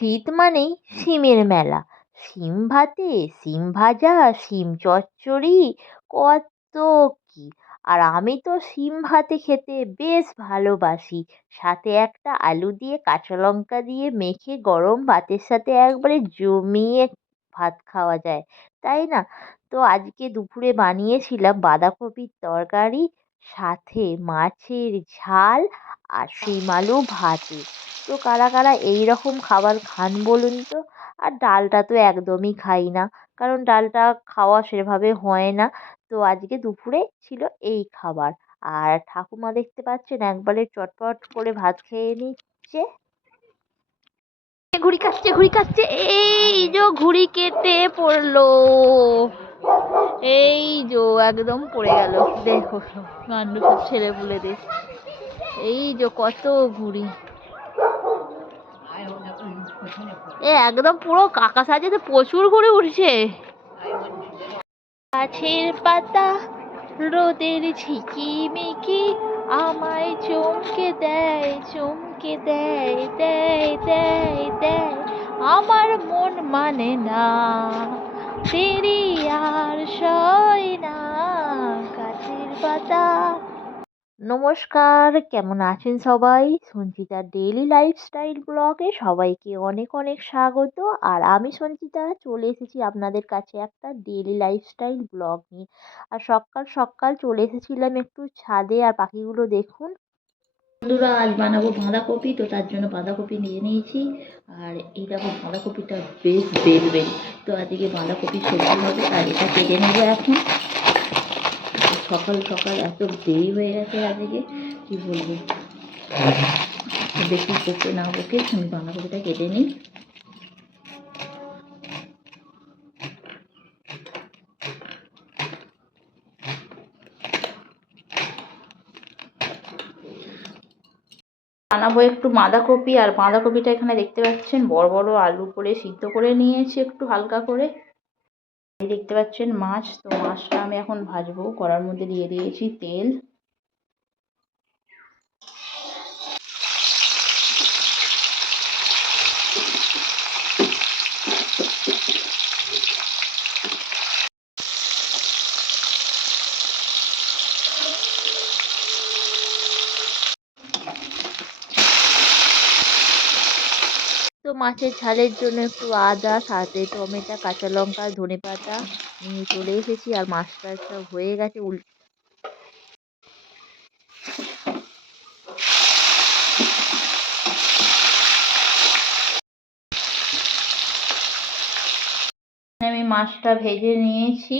শীত মানেই শিমের মেলা। শিম ভাতে, শিম ভাজা, শিম চচ্চড়ি, কত কি। আর আমি তো শিম ভাতে খেতে বেশ ভালোবাসি। সাথে একটা আলু দিয়ে কাঁচা লঙ্কা দিয়ে মেখে গরম ভাতের সাথে একবারে জমিয়ে ভাত খাওয়া যায়, তাই না? তো আজকে দুপুরে বানিয়েছিলাম বাঁধাকপির তরকারি, সাথে মাছের ঝাল আর শিম আলু ভাতে। তো কারা কারা এই রকম খাবার খান বলুন তো? আর ডালটা তো একদমই খাই না, কারণ ডালটা খাওয়া সেভাবে হয় না। তো আজকে দুপুরে ছিল এই খাবার। আর ঠাকুমা দেখতে পাচ্ছেন একবারে চটপট করে ভাত খেয়ে নিচ্ছে। ঘুড়ি কাটছে, ঘুড়ি কাটছে, এই যে ঘুড়ি কেটে পড়লো। এই যে একদম পড়ে গেল। দেখো কাণ্ড সব ছেলে পুলেদের। এই যে কত ঘুড়ি, একদম পুরো কাকা সাজেতে প্রচুর ঘুরে উঠছে। গাছের পাতা রোদের ঝিকিমিকি আমায় চমকে দেয়, চমকে দেয়, দেয় দেয় দেয়। আমার মন মানে না, দেরি আর সয় না। গাছের পাতা। নমস্কার, কেমন আছেন সবাই? সঞ্চিতার ডেইলি লাইফস্টাইল ব্লগে সবাইকে অনেক অনেক স্বাগত। আর আমি সঞ্চিতা চলে এসেছি আপনাদের কাছে একটা ডেইলি লাইফস্টাইল ব্লগ নিয়ে। আর সকাল সকাল চলে এসেছিলাম একটু ছাদে। আর পাখিগুলো দেখুন। বন্ধুরা, আজ বানাবো বাঁধাকপি, তো তার জন্য বাঁধাকপি নিয়ে নিয়েছি। আর এই দেখো বাঁধাকপিটা বেশ বেল। তো আজকে বাঁধাকপি সবজি হবে, আর এটা কেটে নেবো এখন। সকাল সকাল এত দেরি হয়ে গেছে আজকে, কি বলবো। বেশি বকে না বকে আমি বাঁধাকপিটা কেটে নিই। বানাবো একটু বাঁধাকপি। আর বাঁধাকপিটা এখানে দেখতে পাচ্ছেন বড় বড় আলু করে সিদ্ধ করে নিয়েছি একটু হালকা করে। এই দেখতে পাচ্ছেন মাছ, তো মাছটা আমি এখন ভাজবো। কড়ার মধ্যে দিয়ে দিয়েছি তেল। তো মাছের ঝালের জন্য একটু আদা, সাথে টমেটো, কাঁচা লঙ্কা, ধনেপাতা নিয়ে চলে এসেছি। আর মাছটা সব হয়ে গেছে। আমি মাছটা ভেজে নিয়েছি।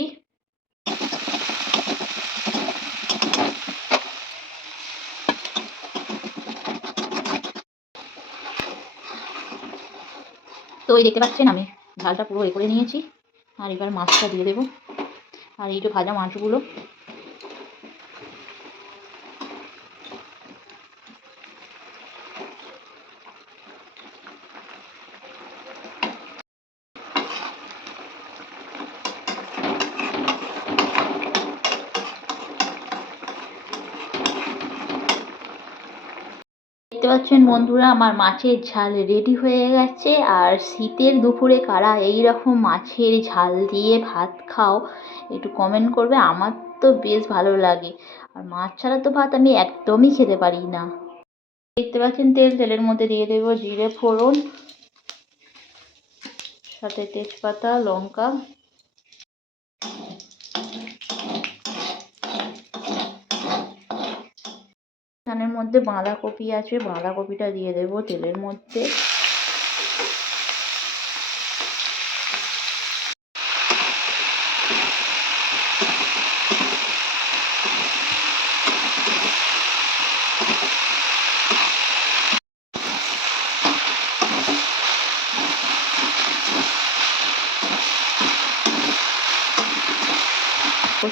তো এই দেখতে পাচ্ছেন আমি ঝালটা পুরো করে নিয়েছি। আর এবার মাছটা দিয়ে দেবো। আর এই যে ভাজা মাছগুলো, দেখতে পাচ্ছেন বন্ধুরা আমার মাছের ঝাল রেডি হয়ে গেছে। আর শীতের দুপুরে কারা এই রকম মাছের ঝাল দিয়ে ভাত খাও একটু কমেন্ট করবে। আমার তো বেশ ভালো লাগে। আর মাছ ছাড়া তো ভাত আমি একদমই খেতে পারি না। দেখতে পাচ্ছেন তেলের মধ্যে দিয়ে দেবো জিরে ফোড়ন, সাথে তেজপাতা, লঙ্কা। এখানের মধ্যে বাঁধাকপি আছে, বাঁধাকপিটা দিয়ে দেবো তেলের মধ্যে।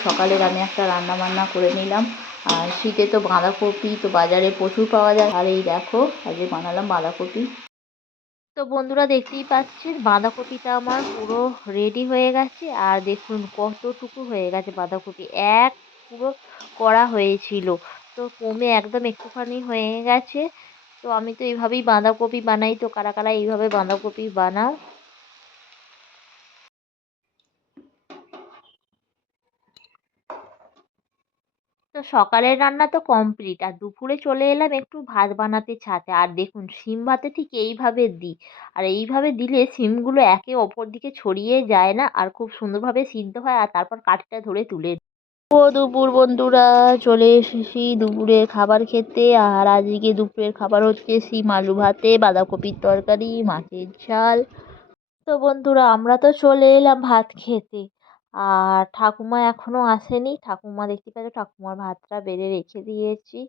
সকালের আমি একটা রান্না বান্না করে নিলাম। আর শীতে তো বাঁধাকপি তো বাজারে প্রচুর পাওয়া যায়। আর এই দেখো আজকে বানালাম বাঁধাকপি। তো বন্ধুরা দেখতেই পাচ্ছেন বাঁধাকপিটা আমার পুরো রেডি হয়ে গেছে। আর দেখুন কতটুকু হয়ে গেছে বাঁধাকপি, এক পুরো করা হয়েছিল, তো কমে একদম একটুখানি হয়ে গেছে। তো আমি তো এইভাবেই বাঁধাকপি বানাই। তো কারা, কারা এইভাবে বাঁধাকপি বানাও? তো সকালের রান্না তো কমপ্লিট। আর দুপুরে চলে এলাম একটু ভাত বানাতে ছাদে। আর দেখুন শিম ভাতে ঠিক এইভাবে দিই। আর এইভাবে দিলে শিমগুলো একে অপর দিকে ছড়িয়ে যায় না আর খুব সুন্দরভাবে সিদ্ধ হয় আর তারপর কাঠিটা ধরে তুলে দুপুর বন্ধুরা, চলে এসেছি দুপুরের খাবার খেতে। আর আজকে দুপুরের খাবার হচ্ছে শিম আলু ভাতে, বাঁধাকপির তরকারি, মাছের ঝাল। তো বন্ধুরা আমরা তো চলে এলাম ভাত খেতে। আর ঠাকুমা এখনো আসেনি। ঠাকুমা দেখতে পাচ্ছ ঠাকুমার ভাতটা বেড়ে রেখে দিয়েছি।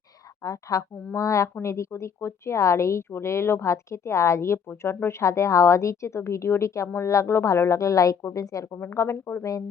আর ঠাকুমা এখন এদিক ওদিক করছে আর এই চলে এলো ভাত খেতে। আর আজকে প্রচণ্ড ছাদে হাওয়া দিচ্ছে। তো ভিডিওটি কেমন লাগলো? ভালো লাগলে লাইক করবেন, শেয়ার করবেন, কমেন্ট করবেন।